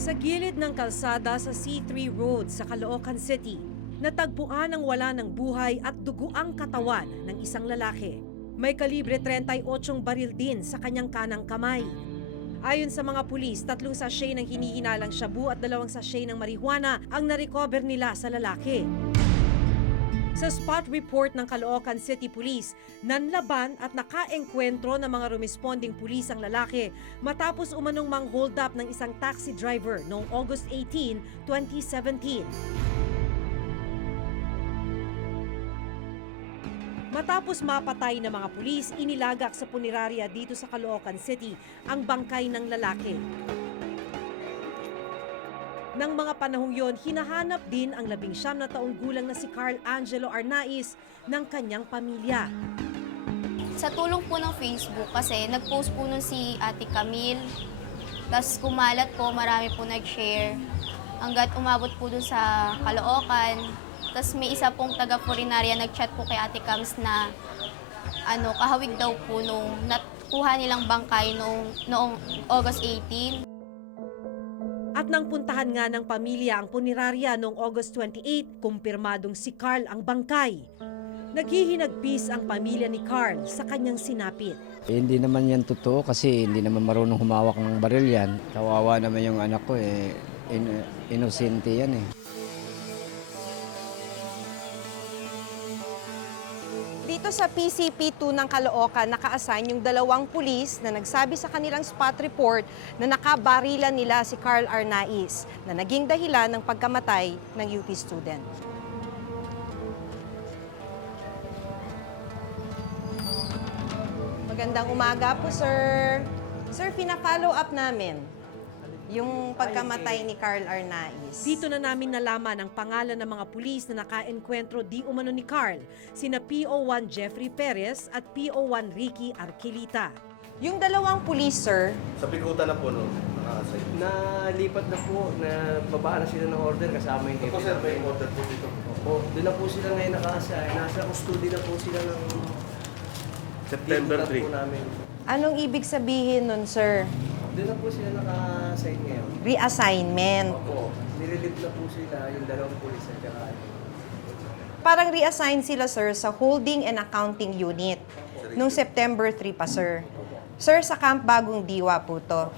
Sa gilid ng kalsada sa C3 Road sa Caloocan City, natagpuan ang wala ng buhay at duguang katawan ng isang lalaki. May kalibre 38 baril din sa kanyang kanang kamay. Ayon sa mga pulis, 3 sachet ng hinihinalang shabu at 2 sachet ng marijuana ang narecover nila sa lalaki. Sa spot report ng Caloocan City Police, nanlaban at nakaengkwentro ng mga rumesponding pulis ang lalaki matapos umanong mang-hold up ng isang taxi driver noong August 18, 2017. Matapos mapatay ng mga pulis, inilagak sa punerarya dito sa Caloocan City ang bangkay ng lalaki. Nang mga panahong yon, hinahanap din ang 19 na taong gulang na si Carl Angelo Arnaiz ng kanyang pamilya. Sa tulong po ng Facebook kasi nag-post po nun si Ate Camille, tapos kumalat po, marami po nag-share hanggat umabot po dun sa Caloocan. Tapos may isa pong taga-Purinarya nag-chat po kay Ate Cams na kahawig daw po nung nakuha nilang bangkay noong August 18. At nang puntahan nga ng pamilya ang punerarya noong August 28, kumpirmadong si Carl ang bangkay. Naghihinagpis ang pamilya ni Carl sa kanyang sinapit. Hindi naman yan totoo kasi hindi naman marunong humawak ng baril yan. Kawawa naman yung anak ko inosente yan eh. Dito sa PCP2 ng Caloocan, naka-assign yung 2 pulis na nagsabi sa kanilang spot report na nakabarilan nila si Carl Arnaiz na naging dahilan ng pagkamatay ng UP student. Magandang umaga po, sir. Sir, pina-follow up namin yung pagkamatay ni Carl Arnaiz. Dito na namin nalaman ang pangalan ng mga pulis na naka-enkwentro di umano ni Carl, sina PO1 Jeffrey Perez at PO1 Ricky Arquilita. Yung 2 pulis, sir, Sa Bikutan na po, no? Nakasay. Nalipat na po, na babaan na sila ng order kasama yung Ito, sir, may order po dito. Opo, doon na po sila ngayon naka-assign. Nasa custody na po sila ng September dito na 3. po namin. anong ibig sabihin nun, sir? Doon na po sila naka-assign ngayon. Reassignment. Opo, nirelieve na po sila yung 2 pulis at saka Parang reassign sila, sir, sa holding and accounting unit nung September 3 pa, sir. Sir, sa Camp Bagong Diwa po to.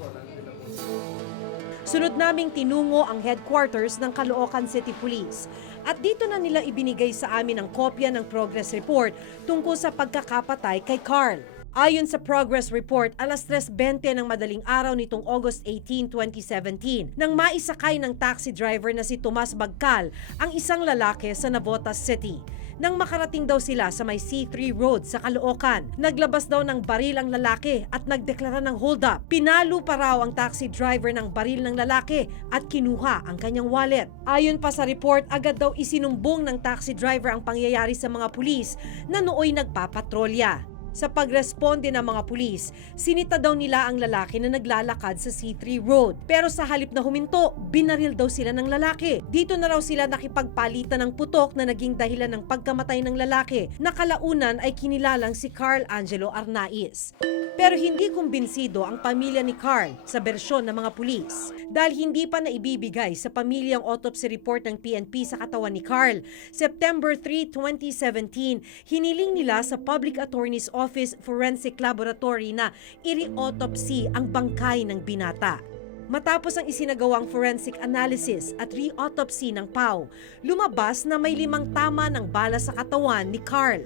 Sunod naming tinungo ang headquarters ng Caloocan City Police. At dito na nila ibinigay sa amin ang kopya ng progress report tungkol sa pagkakapatay kay Carl. Ayon sa progress report, alas 3:20 ng madaling araw nitong August 18, 2017, nang maisakay ng taxi driver na si Tomas Bagcal ang isang lalaki sa Navotas City. Nang makarating daw sila sa may C3 Road sa Caloocan, naglabas daw ng baril ang lalaki at nagdeklara ng hold-up. Pinalo pa raw ang taxi driver ng baril ng lalaki at kinuha ang kanyang wallet. Ayon pa sa report, agad daw isinumbong ng taxi driver ang pangyayari sa mga pulis na nooy nagpapatrolya. Sa pagresponde ng mga pulis, sinita daw nila ang lalaki na naglalakad sa C3 Road. Pero sa halip na huminto, binaril daw sila ng lalaki. Dito na raw sila nakipagpalitan ng putok na naging dahilan ng pagkamatay ng lalaki na kalaunan ay kinilalang si Carl Angelo Arnaiz. Pero hindi kumbinsido ang pamilya ni Carl sa bersyon ng mga pulis. Dahil hindi pa naibibigay sa pamilya ang autopsy report ng PNP sa katawan ni Carl, September 3, 2017, hiniling nila sa Public Attorney's Office Forensic Laboratory na i-autopsy ang bangkay ng binata. Matapos ang isinagawang forensic analysis at re-autopsy ng PAW, lumabas na may 5 tama ng bala sa katawan ni Carl.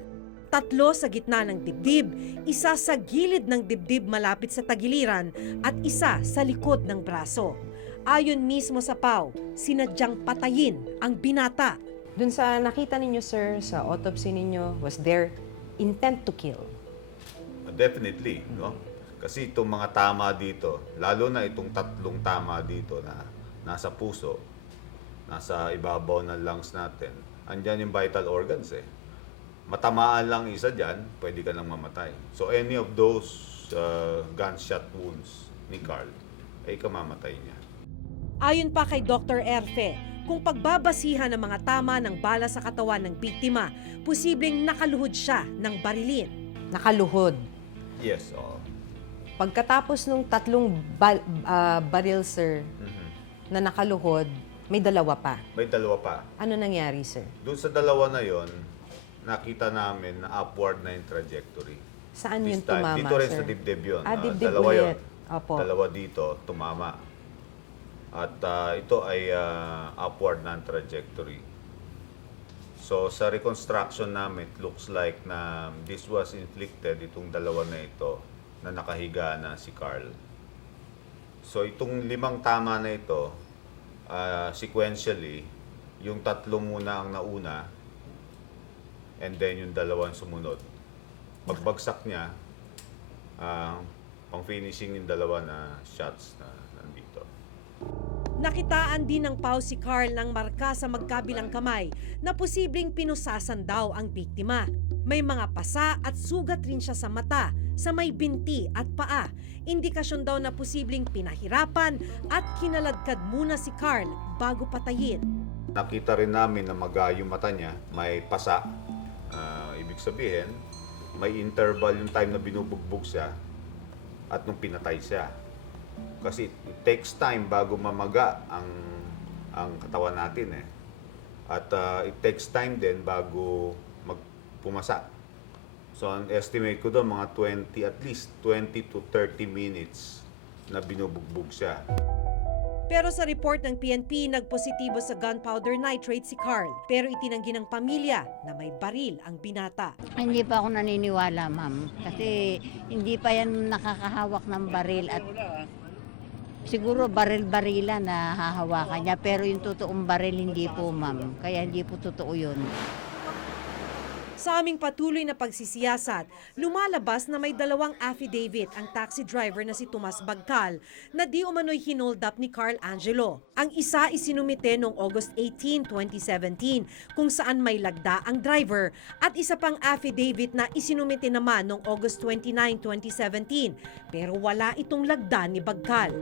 3 sa gitna ng dibdib, 1 sa gilid ng dibdib malapit sa tagiliran at 1 sa likod ng braso. Ayon mismo sa PAW, sinadyang patayin ang binata. Dun sa nakita ninyo, sir, sa autopsy ninyo, was there intent to kill? Definitely, no? Kasi itong mga tama dito, lalo na itong 3 tama dito na nasa puso, nasa ibabaw ng lungs natin, andyan yung vital organs eh. Matamaan lang isa dyan, pwede ka nang mamatay. So any of those gunshot wounds ni Carl, ay kamamatay niya. Ayon pa kay Dr. Erfe, kung pagbabasihan ng mga tama ng bala sa katawan ng biktima, posibleng nakaluhod siya ng barilin. Nakaluhod. Yes, oo. Pagkatapos nung 3 baril, sir, na nakaluhod, may dalawa pa. May dalawa pa. Ano nangyari, sir? Doon sa dalawa na yon, nakita namin na upward na yung trajectory. Saan This yun time, tumama, dito rin sir? sa dibdib yun. Dibdib Dalawa ulit. yun. Opo. Dalawa dito, tumama. At ito ay upward na ang trajectory. So sa reconstruction namin, it looks like na this was inflicted, itong dalawa na ito, na nakahiga na si Carl. So itong 5 tama na ito, sequentially, yung 3 muna ang nauna, and then yung 2 ang sumunod. Pagbagsak niya, pang-finishing yung 2 na shots na nandito. Nakitaan din ng PAO si Carl ng marka sa magkabilang kamay na posibleng pinusasan daw ang biktima. May mga pasa at sugat rin siya sa mata, sa may binti at paa. Indikasyon daw na posibleng pinahirapan at kinaladkad muna si Carl bago patayin. Nakita rin namin na maga yung mata niya, may pasa. Ibig sabihin, may interval yung time na binubugbog siya at nung pinatay siya. Kasi it takes time bago mamaga ang katawan natin eh. At it takes time din bago pumasa. So ang estimate ko doon mga at least 20 to 30 minutes na binubugbog siya. Pero sa report ng PNP, nagpositibo sa gunpowder nitrate si Carl. Pero itinanggi ng pamilya na may baril ang binata. Hindi pa ako naniniwala, ma'am. Kasi hindi pa yan nakakahawak ng baril at siguro baril-barila na hahawakan niya. Pero yung totoong baril hindi po, ma'am. Kaya hindi po totoo yun. Sa aming patuloy na pagsisiyasat, lumalabas na may 2 affidavit ang taxi driver na si Tomas Bagcal na di umano'y hinold up ni Carl Angelo. Ang isa isinumite noong August 18, 2017 kung saan may lagda ang driver at isa pang affidavit na isinumite naman noong August 29, 2017 pero wala itong lagda ni Bagcal.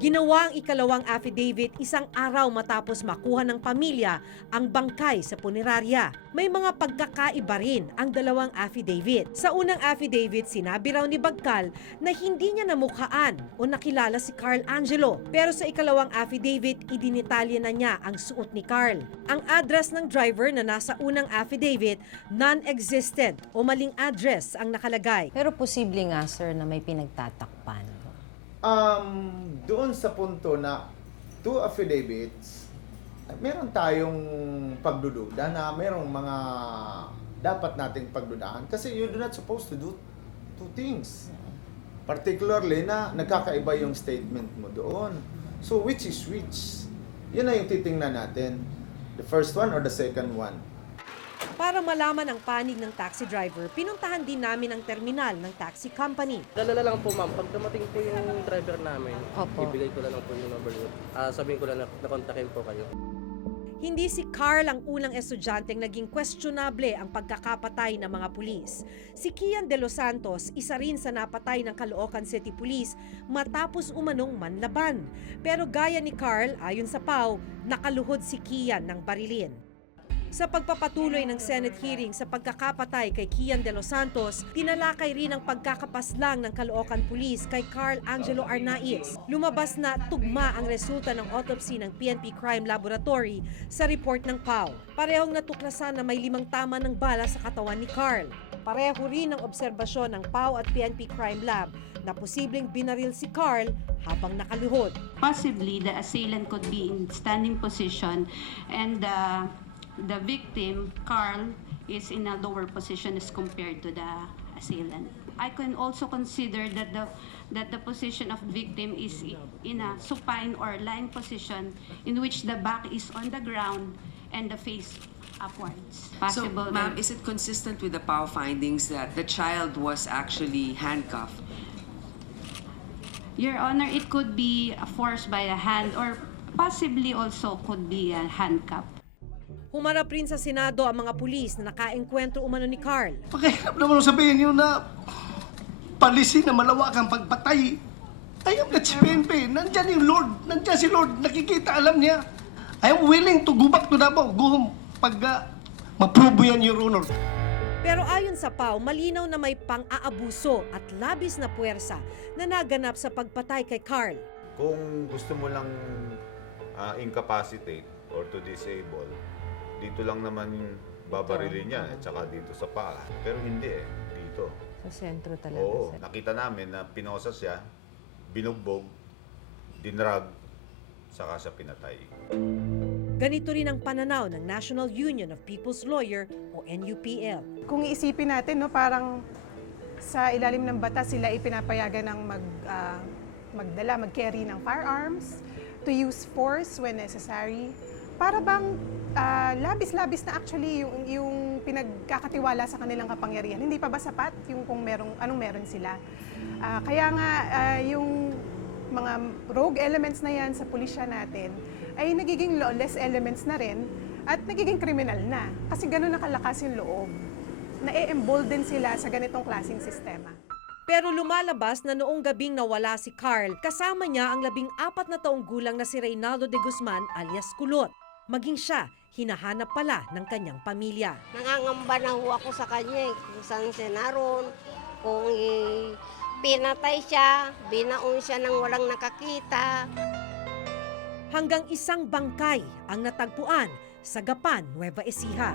Ginawa ang ikalawang affidavit 1 araw matapos makuha ng pamilya ang bangkay sa punerarya. May mga pagkakaiba rin ang 2 affidavit. Sa unang affidavit, sinabi raw ni Bagcal na hindi niya namukhaan o nakilala si Carl Angelo. Pero sa ikalawang affidavit, idinitalya na niya ang suot ni Carl. Ang address ng driver na nasa unang affidavit, non-existent o maling address ang nakalagay. Pero posible nga, sir, na may pinagtatakpan. Doon sa punto na 2 affidavits, meron tayong pagdududa na merong mga dapat nating pagdudahan kasi you're not supposed to do 2 things. Particularly na nagkakaiba yung statement mo doon. So which is which? Yun na yung titingnan natin. The first one or the second one? Para malaman ang panig ng taxi driver, pinuntahan din namin ang terminal ng taxi company. Dalala lang po, ma'am. Pag dumating po yung driver namin, Opo. ibigay ko lang po yung number niyo. Sabihin ko lang na nakontakin po kayo. Hindi si Carl ang unang estudyanteng naging questionable ang pagkakapatay ng mga pulis. Si Kian De Los Santos, isa rin sa napatay ng Caloocan City Police matapos umanong manlaban. Pero gaya ni Carl, ayon sa PAO, nakaluhod si Kian ng barilin. Sa pagpapatuloy ng Senate hearing sa pagkakapatay kay Kian De Los Santos, tinalakay rin ang pagkakapaslang ng Caloocan Police kay Carl Angelo Arnaiz. Lumabas na tugma ang resulta ng autopsy ng PNP Crime Laboratory sa report ng PAO. Parehong natuklasan na may 5 tama ng bala sa katawan ni Carl. Pareho rin ang obserbasyon ng PAO at PNP Crime Lab na posibleng binaril si Carl habang nakaluhod. Possibly, the assailant could be in standing position and the victim, Carl, is in a lower position as compared to the assailant. I can also consider that the position of victim is in a supine or lying position in which the back is on the ground and the face upwards. So, ma'am, is it consistent with the PAO findings that the child was actually handcuffed? Your Honor, it could be forced by a hand or possibly also could be a handcuff. Humarap rin sa Senado ang mga pulis na nakaengkwentro umano ni Carl. Pakihap naman sabihin nyo na palisi na malawak ang pagpatay. I am not PNP. Nandyan yung Lord. Nandyan si Lord. Nakikita, alam niya. I am willing to go back to Davao. Go pag ma-prove yan, Your Honor. Pero ayon sa PAO, malinaw na may pang-aabuso at labis na puwersa na naganap sa pagpatay kay Carl. Kung gusto mo lang incapacitate or to disable, dito lang naman babarilin niya at saka dito sa paa. Pero hindi dito. Sa sentro talaga. Oo, nakita namin na pinosa siya, binugbog, dinrag, saka siya pinatay. Ganito rin ang pananaw ng National Union of People's Lawyer o NUPL. Kung iisipin natin, no, parang sa ilalim ng batas sila ipinapayagan ng mag-carry ng firearms, to use force when necessary. Para bang labis-labis na actually yung pinagkakatiwala sa kanilang kapangyarihan. Hindi pa ba sapat yung kung anong meron sila? Kaya nga yung mga rogue elements na yan sa pulisya natin ay nagiging lawless elements na rin at nagiging kriminal na. Kasi gano'n nakalakas yung loob. Na-embolden sila sa ganitong klaseng sistema. Pero lumalabas na noong gabing nawala si Carl, kasama niya ang 14 na taong gulang na si Reynaldo de Guzman alias Kulot. Maging siya, hinahanap pala ng kanyang pamilya. Nangangamba na ho ako sa kanya kung saan siya naroon, kung pinatay siya, binaon siya nang walang nakakita. Hanggang isang bangkay ang natagpuan sa Gapan, Nueva Ecija.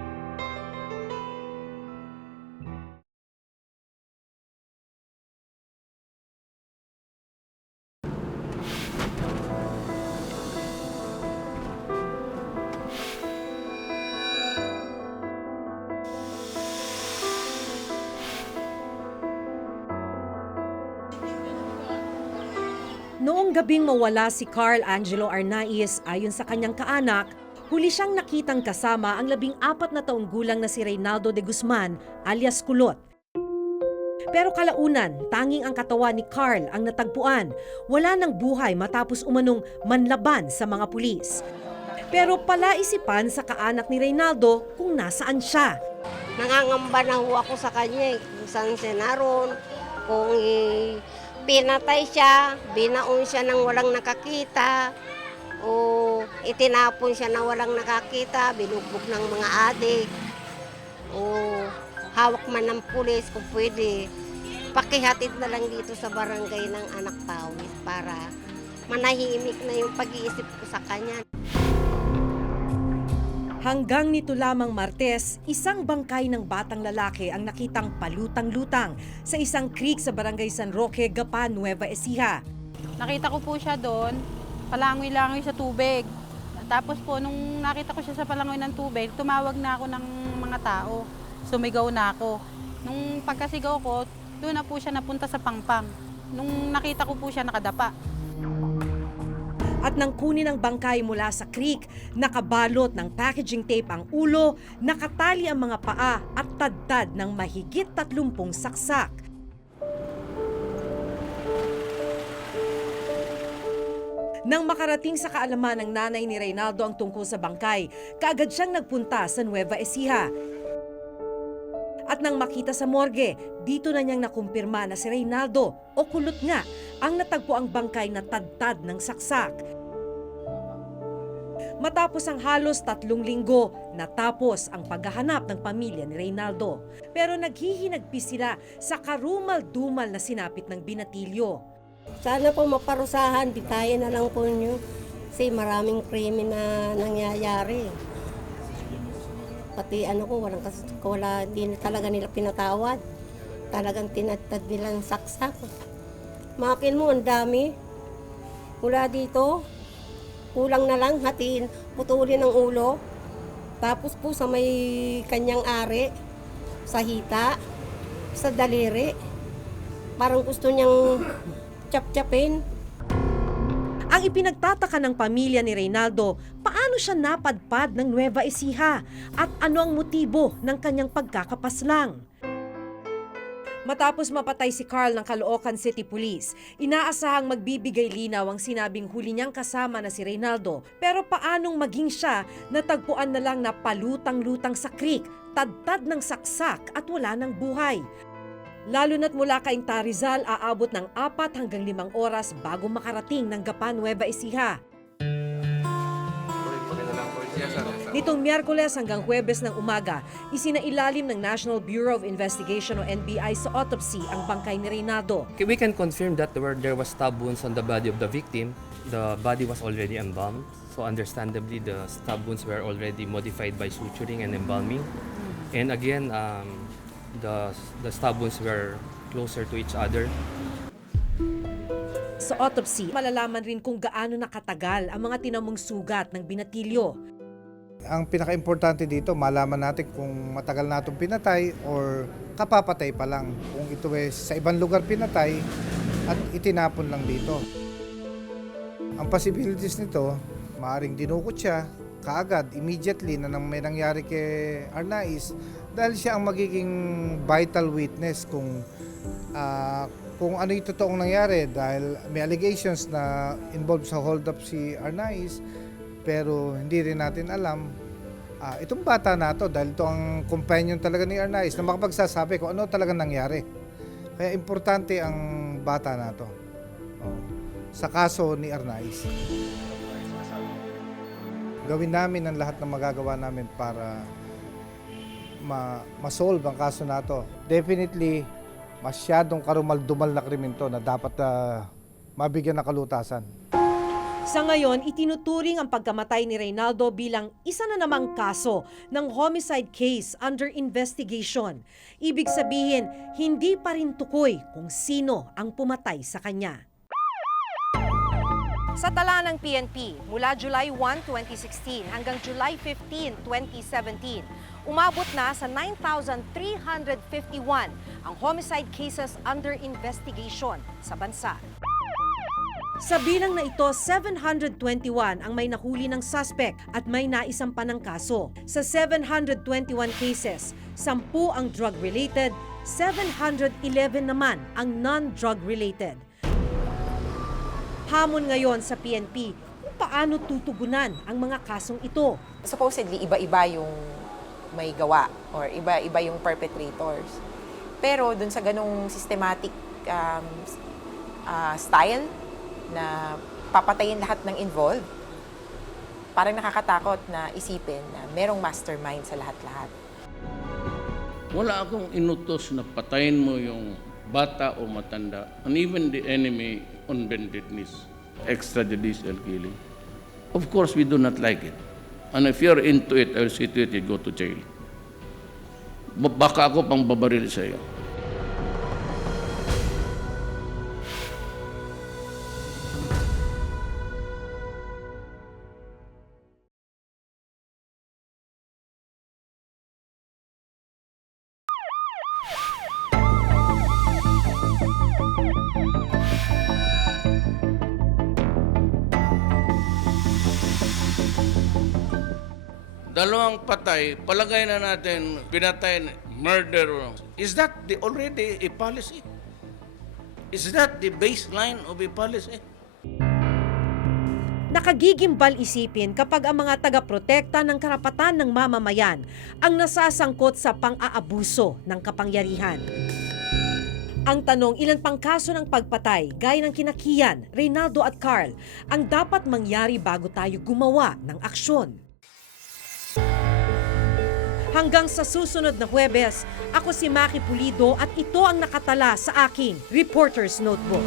Noong gabing mawala si Carl Angelo Arnaiz, ayon sa kanyang kaanak, huli siyang nakitang kasama ang 14 na taong gulang na si Reynaldo de Guzman alias Kulot. Pero kalaunan, tanging ang katawan ni Carl ang natagpuan. Wala nang buhay matapos umanong manlaban sa mga pulis. Pero palaisipan sa kaanak ni Reynaldo kung nasaan siya. Nangangamba na ho ako sa kanya kung saan siya naroon, kung pinatay siya, binaon siya nang walang nakakita, o itinapon siya na walang nakakita, binugbog ng mga adik, o hawak man ng pulis kung pwede. Pakihatid na lang dito sa barangay ng Anak Pawis para manahimik na yung pag-iisip ko sa kanya. Hanggang nito lamang Martes, isang bangkay ng batang lalaki ang nakitang palutang-lutang sa isang creek sa barangay San Roque, Gapan, Nueva Ecija. Nakita ko po siya doon, palangoy-langoy sa tubig. Tapos po, nung nakita ko siya sa palangoy ng tubig, tumawag na ako ng mga tao. Sumigaw na ako. Nung pagkasigaw ko, doon na po siya napunta sa pangpang. Nung nakita ko po siya nakadapa. At nang kunin ang bangkay mula sa creek, nakabalot ng packaging tape ang ulo, nakatali ang mga paa at tadtad ng mahigit 30 saksak. Nang makarating sa kaalaman ng nanay ni Reynaldo ang tungkol sa bangkay, kaagad siyang nagpunta sa Nueva Ecija. At nang makita sa morgue, dito na niyang nakumpirma na si Reynaldo o Kulot nga ang natagpo ang bangkay na tadtad ng saksak. Matapos ang halos 3 linggo, natapos ang paghahanap ng pamilya ni Reynaldo. Pero naghihinagpis sila sa karumal-dumal na sinapit ng binatilyo. Sana po maparusahan, bitayan na lang po niyo. Kasi maraming krimen na nangyayari. Pati wala din talaga nila pinatawad. Talagang tinatad nila ng saksak. Makin mo, ang dami. Mula dito, kulang na lang, hatiin, putulin ang ulo. Tapos po sa may kanyang ari, sa hita, sa daliri. Parang gusto niyang chap-chapin. Ang ipinagtataka ng pamilya ni Reynaldo, paano siya napadpad ng Nueva Ecija at ano ang motibo ng kanyang pagkakapaslang. Matapos mapatay si Carl ng Caloocan City Police, inaasahang magbibigay linaw ang sinabing huli niyang kasama na si Reynaldo. Pero paanong maging siya natagpuan na lang na palutang-lutang sa creek, tadtad ng saksak at wala ng buhay? Lalo na't mula Cainta Rizal, aabot ng 4 hanggang 5 oras bago makarating ng Gapan, Nueva Ecija. Nitong Miyerkules hanggang Huwebes ng umaga, isinailalim ng National Bureau of Investigation o NBI sa autopsy ang bangkay ni Reynaldo. We can confirm that there was stab wounds on the body of the victim. The body was already embalmed. So understandably, the stab wounds were already modified by suturing and embalming. And again, the stab wounds were closer to each other. Sa autopsy, malalaman rin kung gaano nakatagal ang mga tinamong sugat ng binatilyo. Ang pinaka-importante dito, malaman natin kung matagal na itong pinatay or kapapatay pa lang. Kung ito ay sa ibang lugar pinatay at itinapon lang dito. Ang possibilities nito, maaaring dinukot siya kaagad, immediately na may nangyari kay Arnaiz dahil siya ang magiging vital witness kung ano yung totoong nangyari dahil may allegations na involved sa hold-up si Arnaiz pero hindi rin natin alam itong bata na to dahil ito ang companion talaga ni Arnaiz na makapagsasabi kung ano talaga nangyari. Kaya importante ang bata na to sa kaso ni Arnaiz. Gawin namin ang lahat ng magagawa namin para ma-solve ang kaso na to. Definitely, masyadong karumal-dumal na krimen to na dapat mabigyan ng kalutasan. Sa ngayon, itinuturing ang pagkamatay ni Reynaldo bilang isa na namang kaso ng homicide case under investigation. Ibig sabihin, hindi pa rin tukoy kung sino ang pumatay sa kanya. Sa tala ng PNP, mula July 1, 2016 hanggang July 15, 2017, umabot na sa 9,351 ang homicide cases under investigation sa bansa. Sa bilang na ito, 721 ang may nahuli ng suspect at may naisampa ng kaso. Sa 721 cases, 10 ang drug-related, 711 naman ang non-drug-related. Hamon ngayon sa PNP kung paano tutugunan ang mga kasong ito. Supposedly, iba-iba yung may gawa or iba-iba yung perpetrators. Pero dun sa ganong systematic style na papatayin lahat ng involved, parang nakakatakot na isipin na merong mastermind sa lahat-lahat. Wala akong inutos na patayin mo yung bata o matanda, and even the enemy on bendedness, extrajudicial killing. Of course, we do not like it. And if you're into it, I'll see to it, you go to jail. Baka ako pang babaril sa iyo. Dalawang patay, palagay na natin, pinatay, murder. Is that already a policy? Is that the baseline of a policy? Nakagigimbal isipin kapag ang mga taga-protekta ng karapatan ng mamamayan ang nasasangkot sa pang-aabuso ng kapangyarihan. Ang tanong, ilan pang kaso ng pagpatay, gaya ng kina Kian, Reynaldo at Carl, ang dapat mangyari bago tayo gumawa ng aksyon? Hanggang sa susunod na Huwebes, ako si Maki Pulido at ito ang nakatala sa aking Reporter's Notebook.